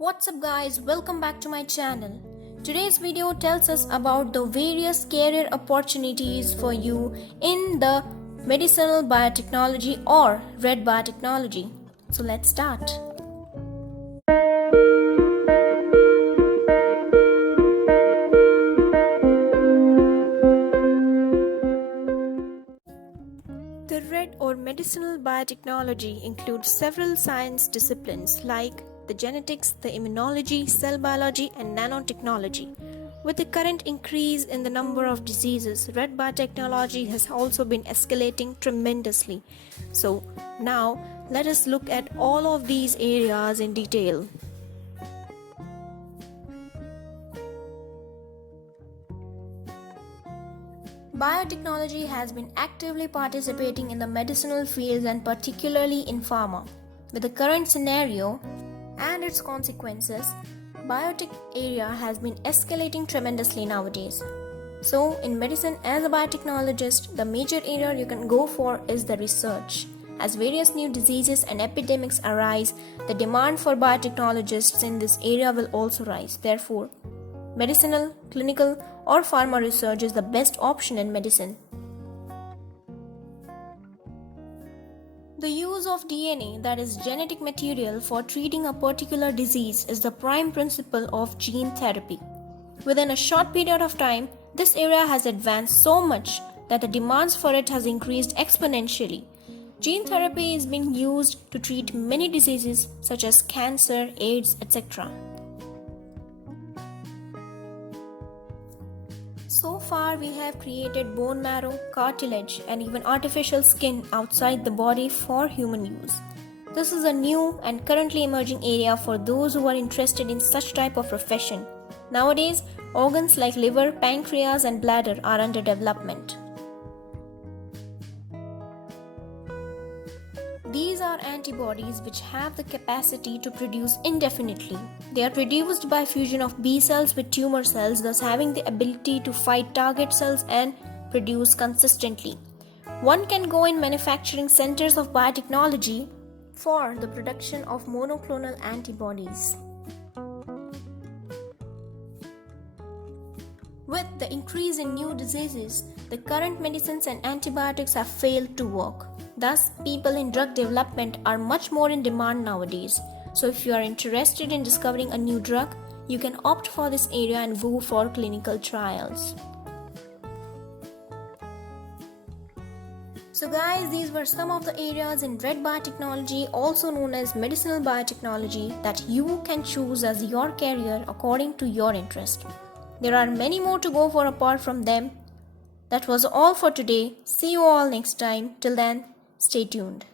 What's up guys, welcome back to my channel. Today's video tells us about the various career opportunities for you in the medicinal biotechnology or red biotechnology. So let's start. The red or medicinal biotechnology includes several science disciplines like the genetics, the immunology, cell biology, and nanotechnology. With the current increase in the number of diseases, red biotechnology has also been escalating tremendously. So now let us look at all of these areas in detail. Biotechnology has been actively participating in the medicinal fields and particularly in pharma. With the current scenario and its consequences, biotech area has been escalating tremendously nowadays. So in medicine, as a biotechnologist, the major area you can go for is the research. As various new diseases and epidemics arise, the demand for biotechnologists in this area will also rise. Therefore, medicinal, clinical, or pharma research is the best option in medicine. The use of DNA, that is genetic material, for treating a particular disease is the prime principle of gene therapy. Within a short period of time, this area has advanced so much that the demands for it has increased exponentially. Gene therapy is being used to treat many diseases such as cancer, AIDS, etc. So far, we have created bone marrow, cartilage, and even artificial skin outside the body for human use. This is a new and currently emerging area for those who are interested in such type of profession. Nowadays, organs like liver, pancreas, and bladder are under development. These are antibodies which have the capacity to produce indefinitely. They are produced by fusion of B cells with tumor cells, thus having the ability to fight target cells and produce consistently. One can go in manufacturing centers of biotechnology for the production of monoclonal antibodies. With the increase in new diseases, the current medicines and antibiotics have failed to work. Thus, people in drug development are much more in demand nowadays. So if you are interested in discovering a new drug, you can opt for this area and go for clinical trials. So guys, these were some of the areas in red biotechnology, also known as medicinal biotechnology, that you can choose as your career according to your interest. There are many more to go for apart from them. That was all for today. See you all next time. Till then, stay tuned.